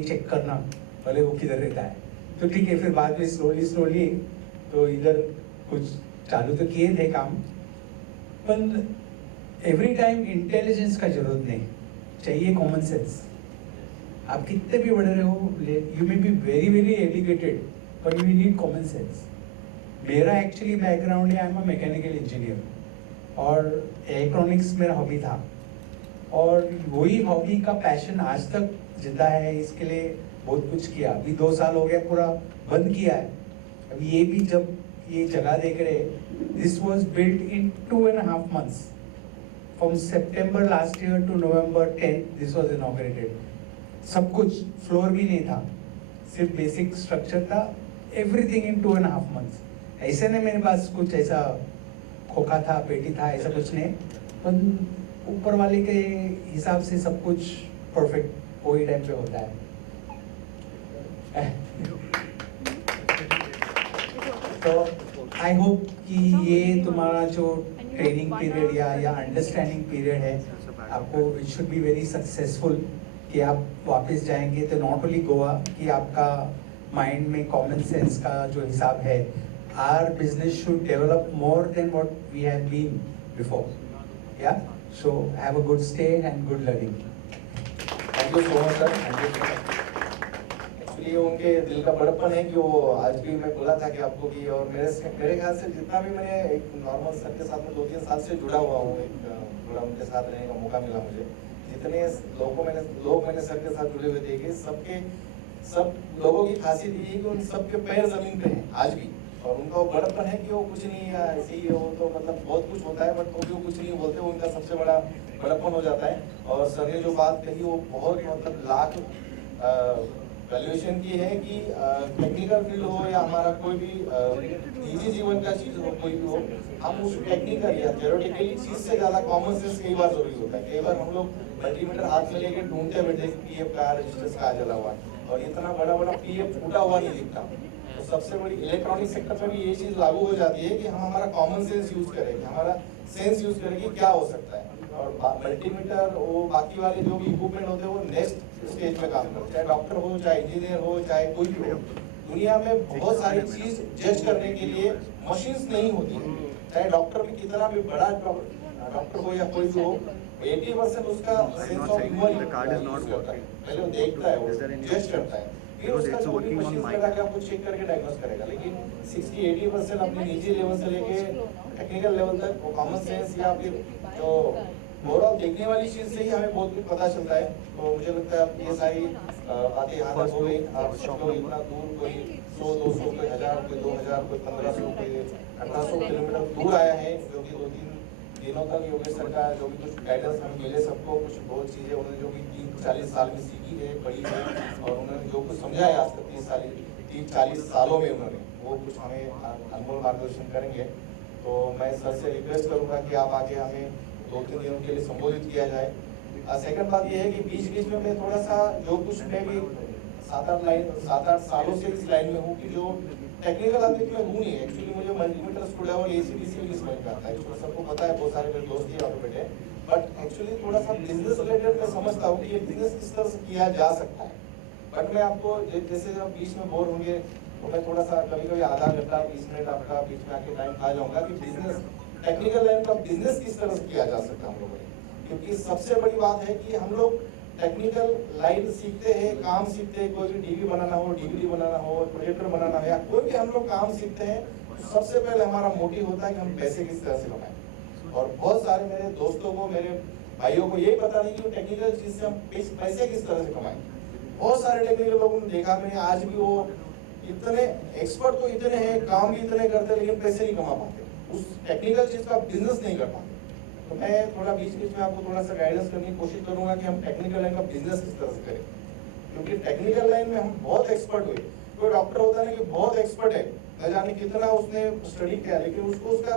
Check करना भले वो किधर रहता है। तो ठीक है, फिर बाद में स्लोली स्लोली तो इधर कुछ चालू तो किए थे काम, पर एवरी टाइम इंटेलिजेंस का जरूरत नहीं चाहिए, कॉमन सेंस। आप कितने भी बड़े रहे हो, you may be very very educated, पर यू नीड कॉमन सेंस। मेरा एक्चुअली बैकग्राउंड है, I am a mechanical engineer और इलेक्ट्रॉनिक्स मेरा हॉबी था, और वही हॉबी का पैशन आज तक जिंदा है। इसके लिए बहुत कुछ किया। अभी 2 साल हो गया पूरा बंद किया है। अभी ये भी जब ये जगह देख रहे, this was built in 2.5 months from September last year to November 10 this was inaugurated. सब कुछ, फ्लोर भी नहीं था, सिर्फ बेसिक स्ट्रक्चर था, एवरीथिंग इन 2.5 months। ऐसे नहीं मेरे पास कुछ ऐसा खोखा था, पेटी था, ऐसा कुछ नहीं, पर ऊपर वाले के हिसाब से सब कुछ परफेक्ट वही टाइम पे होता है। तो आई होप कि ये तुम्हारा जो ट्रेनिंग पीरियड या अंडरस्टैंडिंग पीरियड है, आपको it should be very successful, कि आप वापस जाएंगे तो नॉट ओनली गोवा, कि आपका माइंड में कॉमन सेंस का जो हिसाब है, our business should develop more than what we have been before. या so have a good stay and good learning. Thank you so much sir, thank you so much. Actually उनके दिल का बड़प्पन है कि वो आज भी मैं बोला था कि आपको कि, और मेरे ख्याल से जितना भी मैंने एक नॉर्मल सर के साथ में 2-3 साल से जुड़ा हुआ हूँ, एक थोड़ा उनके साथ रहने का मौका मिला मुझे। जितने लोग मैंने सर के साथ जुड़े हुए देखे, सब लोगों की खासियत ये है कि उन सबके पैर जमीन पे हैं आज भी, और उनका वो बड़प्पन है कि वो कुछ नहीं ऐसे ही हो, तो मतलब बहुत कुछ होता है बट तो भी वो कुछ नहीं बोलते, वो उनका सबसे बड़ा बड़प्पन हो जाता है। और सर ने जो बात कही वो बहुत मतलब लाख वैल्यूएशन की है कि टेक्निकल फील्ड हो या हमारा कोई भी निजी जीवन का चीज हो, कोई भी हो, हम उस टेक्निकल या थ्योरेटिकली चीज से ज्यादा कॉमन सेंस कई बार जरूरी होता है। कई बार हम लोग मल्टीमीटर हाथ में लेके ढूंढते बैठे कि पीएफ का रजिस्टर्स कहाँ जला हुआ है, और इतना बड़ा बड़ा पीएफ फूटा हुआ नहीं दिखता। तो सबसे बड़ी इलेक्ट्रॉनिक सेक्टर में भी ये चीज लागू हो जाती है कि हम हमारा कॉमन सेंस यूज करें, हमारा सेंस यूज करें कि क्या हो सकता है। और मल्टीमीटर वो बाकी वाले जो भी इक्विपमेंट होते हैं वो नेक्स्ट स्टेज में काम करते हैं, चाहे डॉक्टर हो, चाहे इंजीनियर हो, चाहे कोई भी हो। दुनिया में बहुत सारी चीज जज करने के लिए मशीन्स नहीं होती है। चाहे डॉक्टर भी कितना भी बड़ा डॉक्टर हो या कोई भी हो, 80% उसका सेंस ऑफ ह्यूमर यूज करता है। पहले वो देखता है, वो जज करता है, फिर उसका जो भी मशीन लगा के आपको चेक करके डायग्नोस करेगा। लेकिन 60-80% अपने निजी लेवल से लेके टेक्निकल लेवल तक वो कॉमन सेंस या फिर जो ओवरऑल देखने वाली चीज से ही हमें बहुत कुछ पता चलता है। तो मुझे लगता है अब ये सारी बातें यहाँ तक हो गई। आप सब लोग इतना दूर, कोई 100-200, कोई 1000, कोई 2000, कोई 1500, कोई 1800 किलोमीटर दूर आया है, जो कि 2-3 दिनों तक योगेश सर का जो भी कुछ गाइडेंस हमें मिले सबको, कुछ बहुत चीजें उन्होंने जो भी 30-40 साल में सीखी है, पढ़ी है, और उन्होंने जो कुछ समझा है आज तक 30-40 सालों में, उन्होंने वो कुछ हमें अनमोल मार्गदर्शन करेंगे। तो मैं सर से रिक्वेस्ट करूंगा कि आप आगे हमें 2-3 दिनों के लिए संबोधित किया जाए। सेकंड बात यह है कि बीच बीच में मैं थोड़ा सा जो कुछ मैं भी 7-8 सालों से इस लाइन में हूँ कि जो टेक्निकल आदमी में हूँ नहीं। एक्चुअली मुझे मल्टीमीटर स्कूल और एसीडीसी भी समझ में आता है, तो सबको पता है, बहुत सारे मेरे दोस्त ही यहाँ पे बैठे, बट एक्चुअली थोड़ा सा बिजनेस रिलेटेड मैं समझता हूँ कि ये बिजनेस किस तरह से किया जा सकता है। बट मैं आपको जैसे जब बीच में बोर होंगे तो मैं थोड़ा सा कभी आधा घंटा 20 मिनट आपका बीच में आके टाइम खा जाऊंगा कि बिजनेस टेक्निकल लाइन का बिजनेस किस तरह से किया जा सकता है हम लोगों ने। क्योंकि सबसे बड़ी बात है कि हम लोग टेक्निकल लाइन सीखते हैं, काम सीखते हैं, कोई भी टीवी बनाना हो, डीवीडी बनाना हो, प्रोजेक्टर बनाना हो, या कोई भी हम लोग काम सीखते हैं, तो सबसे पहले हमारा मोटिव होता है कि हम पैसे किस तरह से कमाएं। और बहुत सारे मेरे दोस्तों को, मेरे भाइयों को यही पता नहीं कि टेक्निकल चीज से हम पैसे किस तरह से कमाएं। बहुत सारे टेक्निकल लोगों ने देखा मैंने, आज भी वो इतने एक्सपर्ट तो इतने हैं, काम भी इतने करते हैं, लेकिन पैसे नहीं कमा पाते, उस टेक्निकल चीज का बिजनेस नहीं कर पाते। तो मैं थोड़ा बीच बीच में आपको थोड़ा सा गाइडेंस करने की कोशिश करूंगा कि हम टेक्निकल लाइन का बिजनेस किस तरह से करें। क्योंकि टेक्निकल लाइन में हम बहुत एक्सपर्ट हुए, कोई डॉक्टर होता है ना कि बहुत एक्सपर्ट है, न जाने कितना उसने स्टडी किया, लेकिन उसको उसका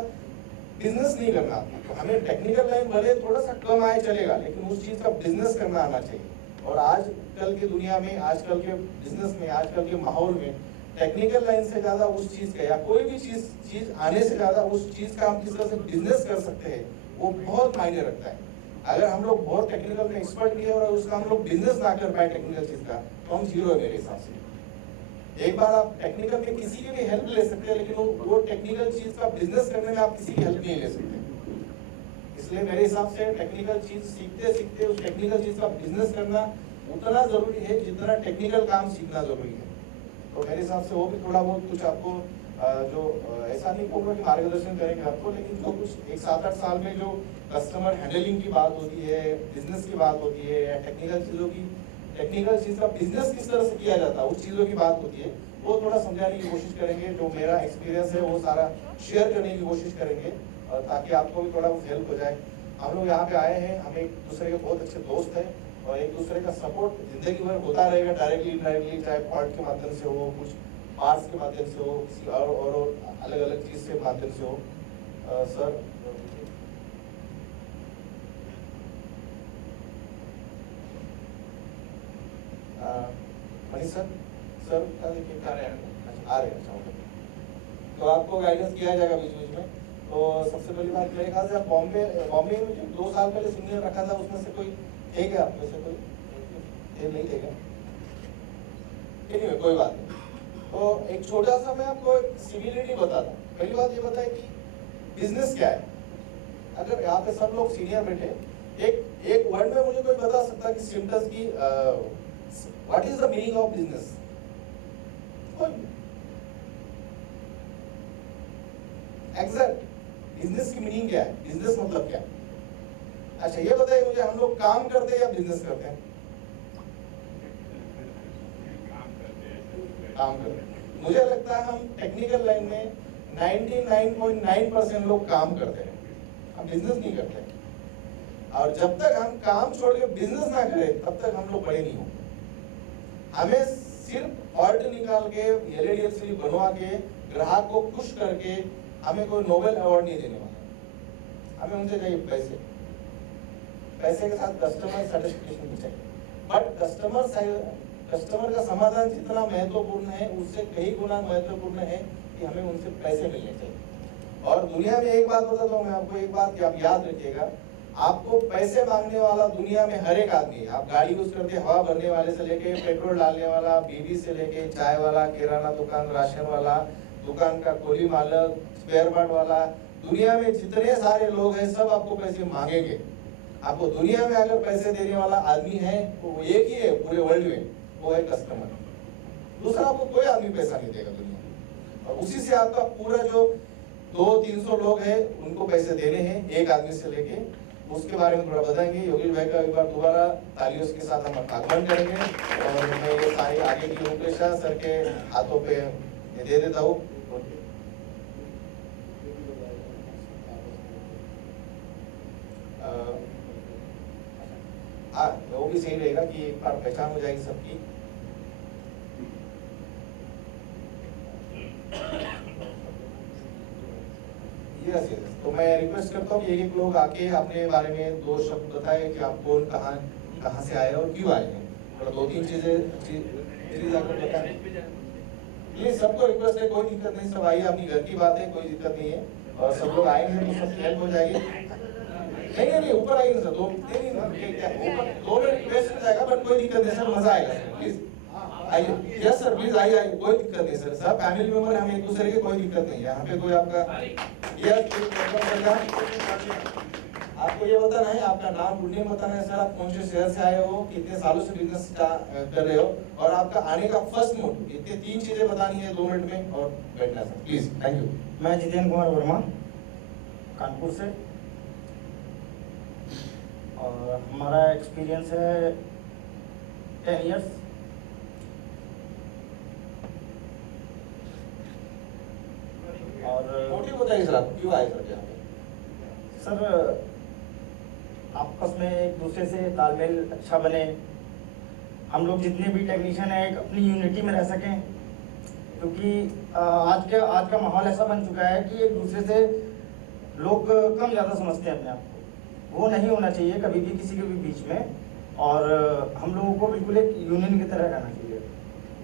बिजनेस नहीं करना आता। तो हमें टेक्निकल लाइन भले थोड़ा सा कम आए चलेगा, लेकिन उस चीज का बिजनेस करना आना चाहिए। और आजकल की दुनिया में, आजकल के बिजनेस में, आजकल के माहौल में टेक्निकल लाइन से ज्यादा उस चीज का, या कोई भी चीज आने से ज्यादा उस चीज का हम किस तरह से बिजनेस कर सकते हैं, वो बहुत मायने रखता है। अगर हम लोग बहुत टेक्निकल में एक्सपर्ट भी है और उसका हम लोग बिजनेस ना कर पाए टेक्निकल चीज का, तो हम जीरो है मेरे हिसाब से। एक बार आप टेक्निकल में किसी की भी हेल्प ले सकते हैं, लेकिन वो टेक्निकल चीज का बिजनेस करने में आप किसी की हेल्प नहीं ले सकते। इसलिए मेरे हिसाब से टेक्निकल चीज सीखते सीखते उस टेक्निकल चीज का बिजनेस करना उतना जरूरी है जितना टेक्निकल काम सीखना जरूरी है। तो मेरे हिसाब से वो भी थोड़ा बहुत कुछ आपको जो ऐसा नहीं कहूँगा कि मार्गदर्शन करेंगे आपको, लेकिन जो कुछ एक 7-8 साल में जो कस्टमर हैंडलिंग की बात होती है, बिजनेस की बात होती है, या टेक्निकल चीज का बिजनेस किस तरह से किया जाता है उस चीजों की बात होती है, वो थोड़ा समझाने की कोशिश करेंगे। जो मेरा एक्सपीरियंस है वो सारा शेयर करने की कोशिश करेंगे, ताकि आपको भी थोड़ा हेल्प हो जाए। हम लोग यहाँ पे आए हैं, हम एक दूसरे के बहुत अच्छे दोस्त हैं और एक दूसरे का सपोर्ट जिंदगी भर होता रहेगा, डायरेक्टली इनडायरेक्टली, चाहे पॉइंट के माध्यम से हो, कुछ पार्ट्स के माध्यम से हो, किसी और अलग अलग चीज के माध्यम से हो। सर मनीष सर देखिए आ रहे हैं। तो आपको गाइडेंस किया जाएगा बीच बीच में। तो सबसे पहली बात मेरे ख्याल से आप बॉम्बे में जो 2 साल पहले सीनियर रखा था उसमें से कोई है क्या आप में से कोई? नहीं है क्या? anyway, कोई बात नहीं। तो एक छोटा सा मैं आपको सिमिलरिटी बताता हूँ। पहली बात ये बताए कि बिजनेस क्या है। अगर यहाँ पे सब लोग सीनियर बैठे, एक वर्ड में मुझे कोई बता सकता कि सिम्टम्स की what is the meaning of business? Exact business की मीनिंग क्या है? बिजनेस मतलब क्या है? अच्छा ये बताइए मुझे, हम लोग काम करते हैं या बिजनेस करते हैं? काम करते हैं। मुझे लगता है हम टेक्निकल लाइन में 99.9% लोग काम करते हैं, हम बिजनेस नहीं करते हैं। और जब तक हम काम छोड़ के बिजनेस ना करें तब तक हम लोग बड़े नहीं होंगे। हमें सिर्फ ऑर्डर निकाल के, एलईडी बनवा के, ग्राहक को खुश करके हमें कोई नोबेल अवार्ड नहीं देने वाला। हमें उनसे चाहिए पैसे के साथ कस्टमर सेटिस्फेक्शन भी चाहिए। बट कस्टमर का समाधान जितना महत्वपूर्ण है उससे कई गुना महत्वपूर्ण है कि हमें उनसे पैसे मिलने चाहिए। और दुनिया में एक बात बताता हूँ मैं आपको, एक बात कि आप याद रखिएगा, आपको पैसे मांगने वाला दुनिया में हर एक आदमी है। आप गाड़ी यूज करते हैं, हवा भरने वाले से लेके पेट्रोल डालने वाला, बीवी से लेके चाय वाला, किराना दुकान, राशन वाला, दुकान का कोली मालक, स्पेयर पार्ट वाला, दुनिया में जितने सारे लोग हैं सब आपको पैसे मांगेंगे। आपको दुनिया में अगर पैसे देने वाला आदमी है तो वो एक ही है पूरे वर्ल्ड में, वो है कस्टमर। दूसरा आपको कोई आदमी पैसा नहीं देगा दुनिया में। और उसी से आपका पूरा जो 200-300 लोग हैं उनको पैसे देने हैं, एक आदमी से लेके। उसके बारे में थोड़ा बताएंगे। योगेश भाई का एक बार दोबारा तालियों के साथ हम आगमन करेंगे और मैं ये सारी आगे की रूपरेखा सर के हाथों पे दे देता हूँ। वो भी सही रहेगा कि एक बार पहचान हो जाएगी सबकी। यस तो मैं रिक्वेस्ट करता हूँ कि एक लोग आके अपने बारे में 2 शब्द बताए कि आप कौन, कहाँ से आए और क्यों आए हैं, और 2-3 चीजें आकर बताएं। ये सबको रिक्वेस्ट है, कोई दिक्कत नहीं, सब आइए, अपनी घर की बात है, कोई दिक्कत नहीं है। और सब लोग आएंगे तो सबकी हेल्प हो जाएगी। नहीं ऊपर आइए सर, 2 मिनट वेस्ट हो जाएगा, बट कोई दिक्कत नहीं सर, मजा आएगा सर, प्लीज आइए। यस सर प्लीज आइए, कोई दिक्कत नहीं सर, सब फैमिली मेंबर हम एक दूसरे के, कोई दिक्कत नहीं है यहाँ पे। कोई आपका आपको ये बताना है, आपका नाम फुल नेम बताना है सर, आप कौन से शहर से आए हो, कितने सालों से बिजनेस कर रहे हो, और आपका आने का फर्स्ट मोटिव। इतने 3 चीजें बतानी है 2 मिनट में और बैठना सर, प्लीज। Thank you. मैं जितेंद्र कुमार वर्मा, कानपुर से, और हमारा एक्सपीरियंस है 10 इयर्स। और मोटिव बताइए सर, आप क्यों आए सर यहाँ पे? सर आपस में एक दूसरे से तालमेल अच्छा बने, हम लोग जितने भी टेक्नीशियन हैं एक अपनी यूनिटी में रह सकें, क्योंकि आज का माहौल ऐसा बन चुका है कि एक दूसरे से लोग कम ज़्यादा समझते हैं अपने आप को। वो नहीं होना चाहिए कभी भी किसी के भी बीच में, और हम लोगों को बिल्कुल एक यूनियन की तरह रहना चाहिए,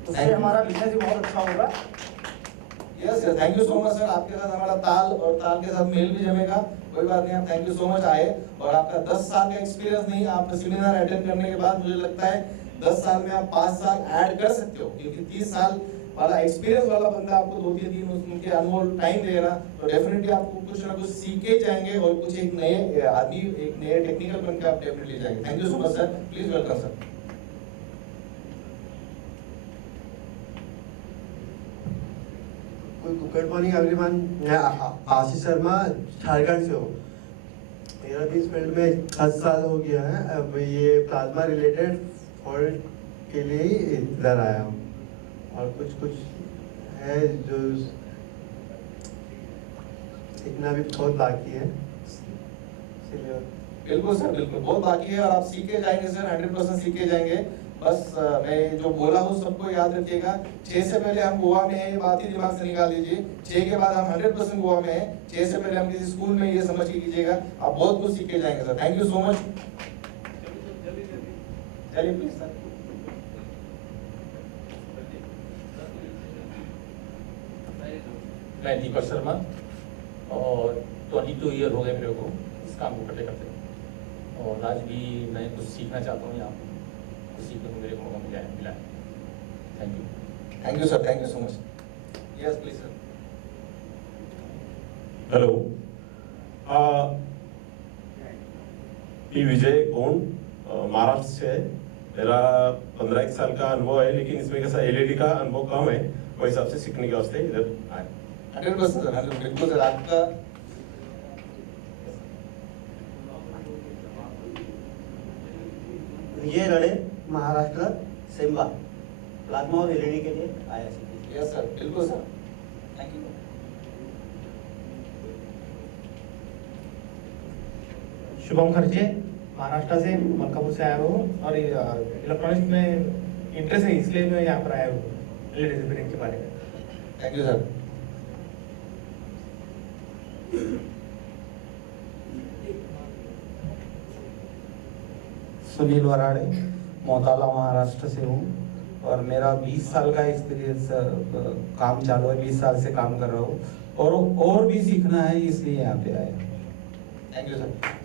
उससे हमारा बिजनेस भी बहुत अच्छा होगा। Yes sir, thank you so much sir. आपके साथ हमारा ताल और ताल के साथ मेल भी जमेगा, कोई बात नहीं। आप थैंक यू सो मच आए, और आपका 10 साल का एक्सपीरियंस नहीं, आप सेमिनार अटेंड करने के बाद मुझे लगता है 10 साल में आप 5 साल ऐड कर सकते हो, क्योंकि 30 साल वाला एक्सपीरियंस वाला बंदा आपको 2-3 दिन उनके अनमोल टाइम देगा, तो डेफिनेटली आपको कुछ ना कुछ सीखे जाएंगे और कुछ एक नए आदमी, एक नए टेक्निकल बन के आप डेफिनेटली जाएंगे। Thank you so much sir, please welcome sir. Good morning everyone, मैं आशीष शर्मा झारखंड से हूँ। मेरा भी इस फील्ड में 10 साल हो गया है। अब ये प्लाज्मा रिलेटेड फॉल्ट के लिए ही इधर आया हूँ, और कुछ है जो सीखना भी बहुत बाकी है, इसलिए बिल्कुल सर, बिल्कुल बहुत बाकी है और आप सीखे जाएंगे सर, 100% सीखे जाएंगे। बस मैं जो बोला हूँ सबको याद रखिएगा। 6 से पहले हम गोवा में हैं, ये बात ही दिमाग से निकाल दीजिए। 6 के बाद हम 100% गोवा में हैं। 6 से पहले हम किसी स्कूल में, ये समझ के कीजिएगा, आप बहुत कुछ सीख के जाएंगे sir. Thank you so much. चलिए प्लीज सर। मैं दीपक शर्मा, और 22 ईयर हो गए मेरे को इस काम को करते करते, और आज भी मैं कुछ सीखना चाहता हूँ यहाँ, कुछ सीखने को मेरे को मौका मिला है। Thank you. Thank you sir, thank you so much. Yes please sir. Hello, P Vijay Kon, Maharashtra से है। मेरा 15 साल का अनुभव है, लेकिन इसमें कैसा एलईडी का अनुभव कम है, वो हिसाब से सीखने के वास्ते इधर आए। 100% सर, 100% बिल्कुल सर। आपका विजय रड़े, महाराष्ट्र, सेम्बा, प्लाज्मा और एलईडी के लिए आया सी। यस सर, बिल्कुल सर। Thank you. शुभम खर्चे, महाराष्ट्र से, मलकापुर से आया हूँ, और इलेक्ट्रॉनिक्स में इंटरेस्ट है, इसलिए मैं यहाँ पर आया हूँ एलईडी रिपेयरिंग के बारे में। Thank you sir. Sunil Varade, Motala Maharashtra से हूँ, और मेरा 20 साल का एक्सपीरियंस काम चालू है। 20 साल से काम कर रहा हूँ, और भी सीखना है, इसलिए यहाँ पे आया। Thank you sir.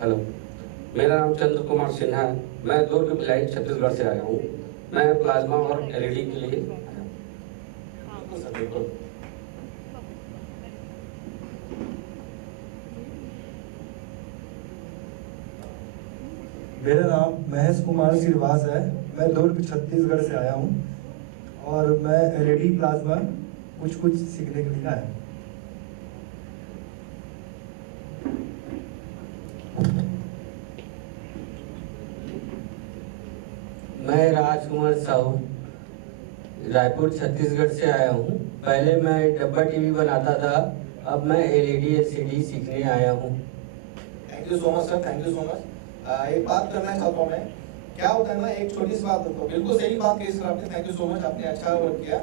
हेलो, मेरा नाम चंद्र कुमार सिन्हा है। मैं दुर्ग भिलाई छत्तीसगढ़ से आया हूँ। मैं प्लाज्मा और एलईडी के लिए आया हूँ। बिल्कुल सर, बिल्कुल। मेरा नाम महेश कुमार श्रीवास है। मैं दुर्ग छत्तीसगढ़ से आया हूँ, और मैं एलईडी प्लाज्मा कुछ सीखने के लिए आया हूँ। मैं राजकुमार साहू, रायपुर छत्तीसगढ़ से आया हूँ। पहले मैं डब्बा टीवी बनाता था, अब मैं एलईडी एलसीडी सीखने आया हूँ। Thank you so much sir, thank you so much. एक बात करना चाहता हूँ मैं, क्या होता है ना, एक छोटी सी बात तो बिल्कुल सही बात कही सर आपने। थैंक यू सो मच, आपने अच्छा वर्क किया।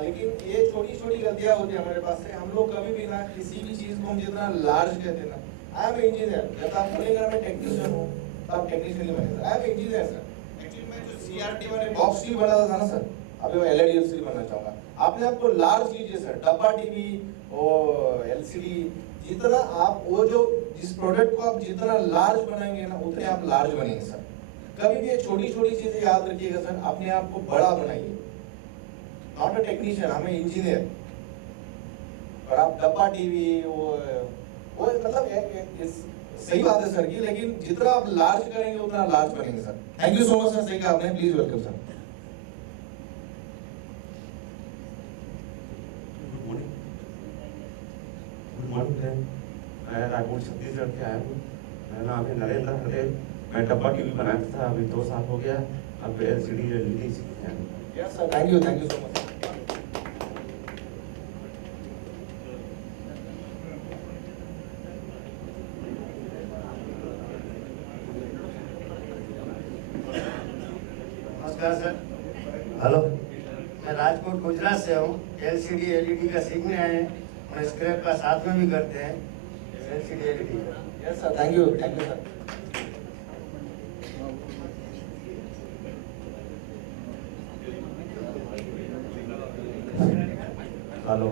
लेकिन ये छोटी छोटी गलतियां होती है हमारे पास से। हम लोग कभी भी ना किसी भी चीज को हम जितना लार्ज कहते हैं ना, आई एम इंजीनियर, जब आप बोलेंगे मैं टेक्नीशियन हूँ, तो आप टेक्नीशियन ही बनेंगे। I am engineer sir. Actually मैं जो सीआरटी वाले बॉक्स टीवी बनाता था ना सर, अभी मैं एलईडी एलसीडी बनना चाहूंगा। आपने आपको लार्ज कीजिए सर, डब्बा टीवी और एलसीडी, जितना आप वो जो जिस प्रोडक्ट को आप जितना लार्ज बनाएंगे ना, उतने आप लार्ज बनेंगे सर। कभी भी ये छोटी छोटी चीजें याद रखिएगा सर, अपने आप को बड़ा बनाइए। नॉट अ टेक्नीशियन, हमें इंजीनियर। और आप डब्बा टीवी वो मतलब सही बात है सर की, लेकिन जितना आप लार्ज करेंगे उतना लार्ज बनेंगे sir. Thank you so much sir, सही कहा आपने। Please welcome sir. Good morning, मैं रायपुर छत्तीसगढ़ से आया हूँ। मेरा नाम है नरेंद्र पटेल। मैं डब्बा टीवी बनाता था, अभी 2 साल हो गया। अब एलसीडी एलईडी सीखते हैं। Yes sir, thank you so much. नमस्कार सर। हेलो, मैं राजकोट गुजरात से हूँ। एलसीडी एलईडी का सीखने आए हैं, और स्क्रैप का साथ में भी करते हैं एलसीडी एलईडी का। Yes sir, thank you sir. Hello,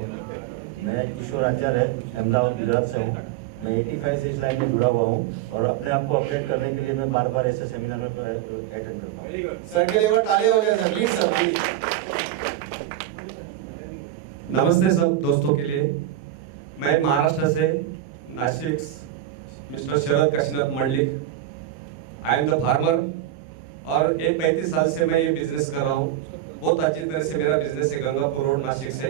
मैं किशोर आचार्य, अहमदाबाद गुजरात से हूँ। मैं 85 से इस लाइन में जुड़ा हुआ हूँ और अपने आप को अपडेट करने के लिए मैं बार बार ऐसे सेमिनार में अटेंड करता हूँ। सर के लिए एक बार तालियां हो जाए सर, प्लीज सर, प्लीज। नमस्ते सब दोस्तों के लिए। मैं महाराष्ट्र से Nashik mister Sharad Kashinath Mandlik, I am the farmer और एक 35 साल से मैं ये बिजनेस कर रहा हूँ। बहुत अच्छी तरह से मेरा बिजनेस है गंगापुर रोड नासिक से।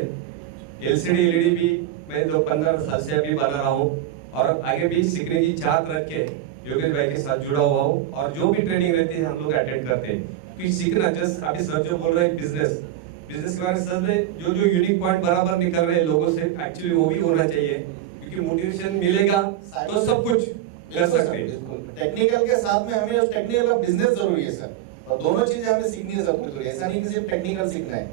एलसीडी एलईडी भी मैं 15 साल से अभी बना रहा हूँ और आगे भी सीखने की चाहत रख के योगेश भाई के साथ जुड़ा हुआ हूँ और जो भी ट्रेनिंग रहती है हम लोग अटेंड करते हैं क्योंकि सीखना जस्ट अभी सर जो बोल रहे हैं बिजनेस के बारे में सर में जो यूनिक पॉइंट बराबर निकल रहे हैं लोगों से एक्चुअली वो भी होना चाहिए क्योंकि मोटिवेशन मिलेगा तो सब कुछ कर सकते हैं। टेक्निकल के साथ में हमें उस टेक्निकल का बिजनेस जरूरी है सर, और दोनों चीजें हमें सीखनी जरूरी है। ऐसा नहीं कि सिर्फ टेक्निकल सीखना है,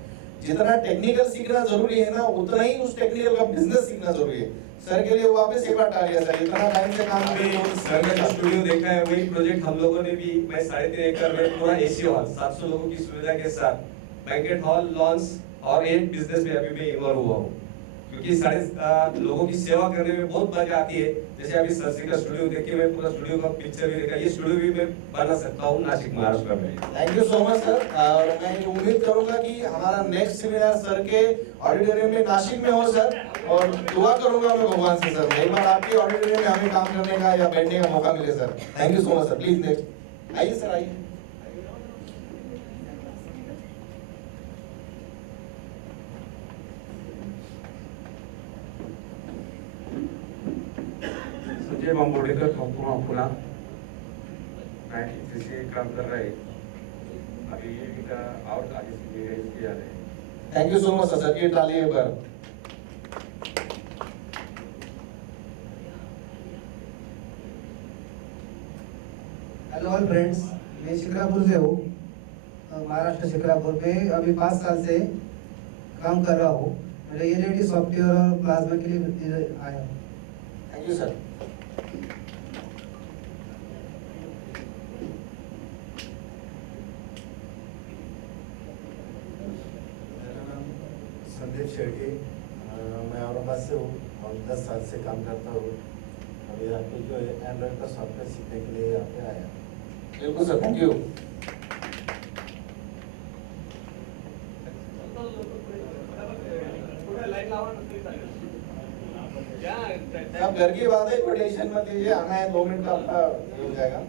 जितना टेक्निकल सीखना जरूरी है ना उतना ही उस टेक्निकल का बिजनेस सीखना जरूरी है। सर के लिए वापस एक बार तालियां सर, इतना टाइम से काम कर रहे हो। सर ने जो स्टूडियो देखा है वही प्रोजेक्ट हम लोगों ने भी, मैं 3.5 एकड़ में पूरा एसी हॉल 700 लोगों की सुविधा के साथ बैंकेट हॉल लॉन्च और एक बिजनेस में अभी मैं इन्वॉल्व हुआ हूँ क्योंकि सारे लोगों की सेवा करने में बहुत मजा आती है। जैसे अभी सर का स्टूडियो देख के मैं पूरा स्टूडियो का पिक्चर भी देखा, ये स्टूडियो भी मैं बना सकता हूँ नासिक महाराष्ट्र में। Thank you so much sir, और मैं उम्मीद करूंगा कि हमारा नेक्स्ट सेमिनार सर के ऑडिटोरियम में नासिक में हो सर, और दुआ करूंगा मैं भगवान से सर एक बार आपके ऑडिटोरियम में हमें काम करने का या बैठने का मौका मिले sir. Thank you so much sir, please next आइए सर, आइए। संजय बांबोडेकर पुणे से काम कर रहे हैं अभी ये का और आगे से किया है। Thank you so much sir, ये ताली एक बार। हेलो ऑल फ्रेंड्स, मैं शिक्रापुर से हूँ, महाराष्ट्र शिक्रापुर में अभी 5 साल से काम कर रहा हूँ। मेरा एलईडी सॉफ्टवेयर और प्लाज्मा के लिए आया हूँ। Thank you sir. Sandeep Shetty, मैं औरंगाबाद से हूँ और 10 साल से काम करता हूँ। अभी यहाँ पे जो है एंड्रॉइड का सॉफ्टवेयर सीखने के लिए यहाँ पे आया। बिल्कुल सर, थैंक यू। अब घर की बात है, कोई टेंशन मत लीजिए, आना है 2 मिनट का आपका हो जाएगा।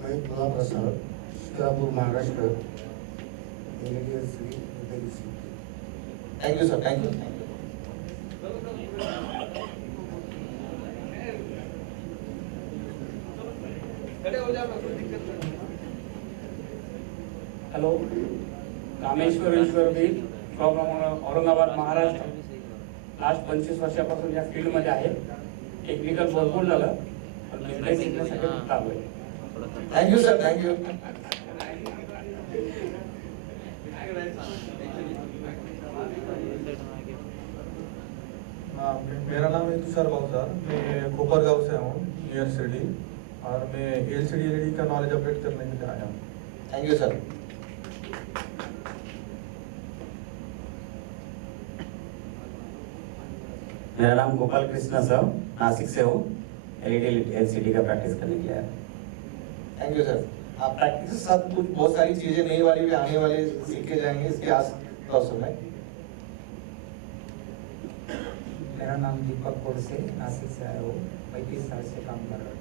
मैं Gulab Prasad, Shikrapur Maharashtra. Thank you sir, thank you. Hello, Kameshwar Ishwarbir from Aurangabad Maharashtra. Last 25 वर्षापासून या फील्डमध्ये आहे। टेक्निकल भरपूर झालं पण बिझनेस शिकण्यासाठी चालू आहे। Thank you sir, thank you. मेरा नाम है तुषार भावसार, मैं कोपरगांव से हूँ नियर शिरडी, और मैं एलसीडी एलईडी का नॉलेज अपडेट करने के लिए आया हूँ। Thank you sir. मेरा नाम गोपाल कृष्णा सर, नासिक से हूँ, एलईडी एलसीडी का प्रैक्टिस करने के लिए आया। Thank you sir. आप प्रैक्टिस के साथ कुछ बहुत सारी चीजें नई वाली भी आने वाले सीख के जाएंगे इसके आस अवसर में। मेरा नाम दीपक कोडसे, नासिक से आया हूँ, 35 साल से काम कर रहा हूँ।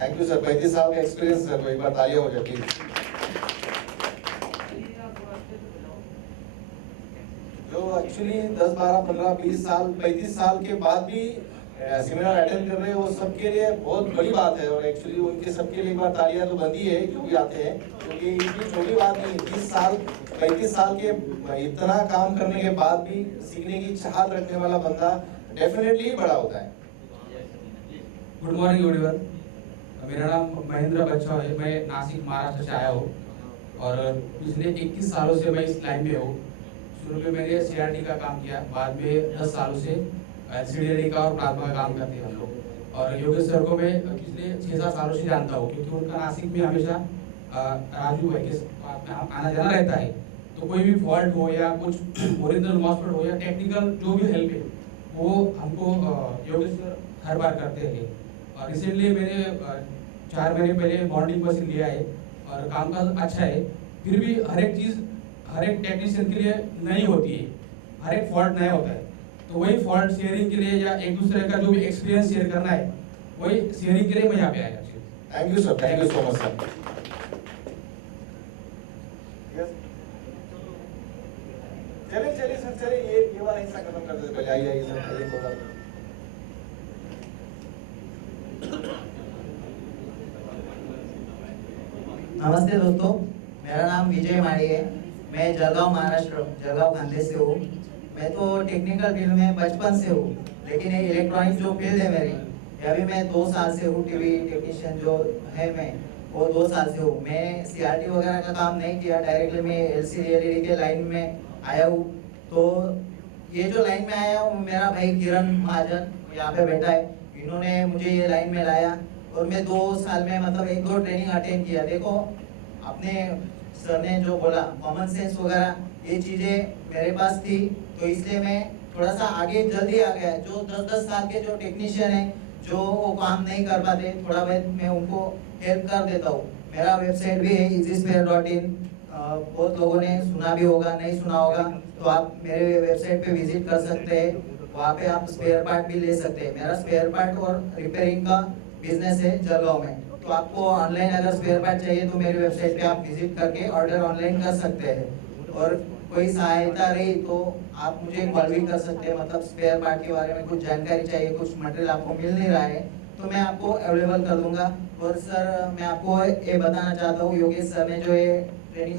थैंक यू सर, 35 साल का एक्सपीरियंस सर, एक बार तालियां हो जाए प्लीज। जो एक्चुअली 10, 12, 15, 20 साल 35 साल के बाद भी सेमिनार अटेंड कर रहे हैं, वो सबके लिए बहुत बड़ी बात है, और एक्चुअली उनके सबके लिए एक बार तालियां तो बनती है क्योंकि आते हैं, क्योंकि इतनी छोटी बात नहीं। 30 साल 35 साल के इतना काम करने के बाद भी सीखने की चाहत रखने वाला बंदा डेफिनेटली बड़ा होता है। गुड मॉर्निंग एवरीवन, मेरा नाम महेंद्र बच्चा है, मैं नासिक महाराष्ट्र से आया हूँ और पिछले 21 सालों से मैं इस लाइन में हूँ। शुरू में मैंने सीआरटी का काम किया, बाद में 10 सालों से एलसीडी का और प्लाज्मा का काम करते हैं हम लोग। और योगेश सर को मैं पिछले 6-7 सालों से जानता हूँ क्योंकि उनका नासिक में हमेशा राजू भाई के आना जाना रहता है। तो कोई भी फॉल्ट हो या कुछ ओरिजिनल मॉस्फेट हो या टेक्निकल जो भी हेल्प है वो हमको योगेश सर हर बार करते हैं। और रिसेंटली मैंने 4 महीने पहले बॉन्डिंग मशीन लिया है और काम का अच्छा है। फिर भी हर एक चीज़ हर एक टेक्नीशियन के लिए नहीं होती है, हर एक फॉल्ट नया होता है। तो वही फॉल्ट शेयरिंग के लिए या एक दूसरे का जो भी एक्सपीरियंस शेयर करना है, वही शेयरिंग के लिए मैं यहाँ पे आया। Thank you sir, thank you so much sir. चलिए चलिए सर, चलिए ये वाला हिस्सा खत्म कर देते पहले। आइए सर, आइए बोला। नमस्ते दोस्तों, मेरा नाम विजय माड़ी है। मैं जलगांव महाराष्ट्र, जलगांव खानदेश से हूँ। मैं तो टेक्निकल फील्ड में बचपन से हूँ, लेकिन ये इलेक्ट्रॉनिक जो फील्ड है मेरी, अभी मैं 2 साल से हूँ। टीवी टेक्नीशियन जो है मैं, वो 2 साल से हूँ। मैं CRT वगैरह का काम नहीं किया, डायरेक्टली मैं LCD LED के लाइन में आया हूँ। तो ये जो लाइन में आया हूँ, मेरा भाई किरण महाजन यहाँ पे बैठा है, इन्होंने मुझे ये लाइन में लाया और मैं 2 साल में मतलब 1-2 ट्रेनिंग अटेंड किया। देखो, अपने सर ने जो बोला कॉमन सेंस वगैरह ये चीज़ें मेरे पास थी, तो इसलिए मैं थोड़ा सा आगे जल्दी आ गया। जो 10-10 साल के जो टेक्नीशियन हैं, जो वो काम नहीं कर पाते, थोड़ा बहुत मैं उनको हेल्प कर देता हूँ। मेरा वेबसाइट भी है easyspare.in, बहुत लोगों ने सुना भी होगा, नहीं सुना होगा, तो आप मेरे वेबसाइट पे विजिट कर सकते हैं। वहाँ पे आप स्पेयर पार्ट भी ले सकते हैं। मेरा स्पेयर पार्ट और रिपेयरिंग का बिजनेस है जलगांव में। तो आपको ऑनलाइन अगर स्पेयर पार्ट चाहिए तो मेरी वेबसाइट पे आप विजिट करके ऑर्डर ऑनलाइन कर सकते हैं। और कोई सहायता रही तो आप मुझे कॉल भी कर सकते हैं। मतलब स्पेयर पार्ट के बारे में कुछ जानकारी चाहिए, कुछ मटेरियल आपको मिल नहीं रहा है, तो मैं आपको अवेलेबल कर दूंगा। और सर, मैं आपको ये बताना चाहता हूँ, योगेश सर ने जो ये ट्रेनिंग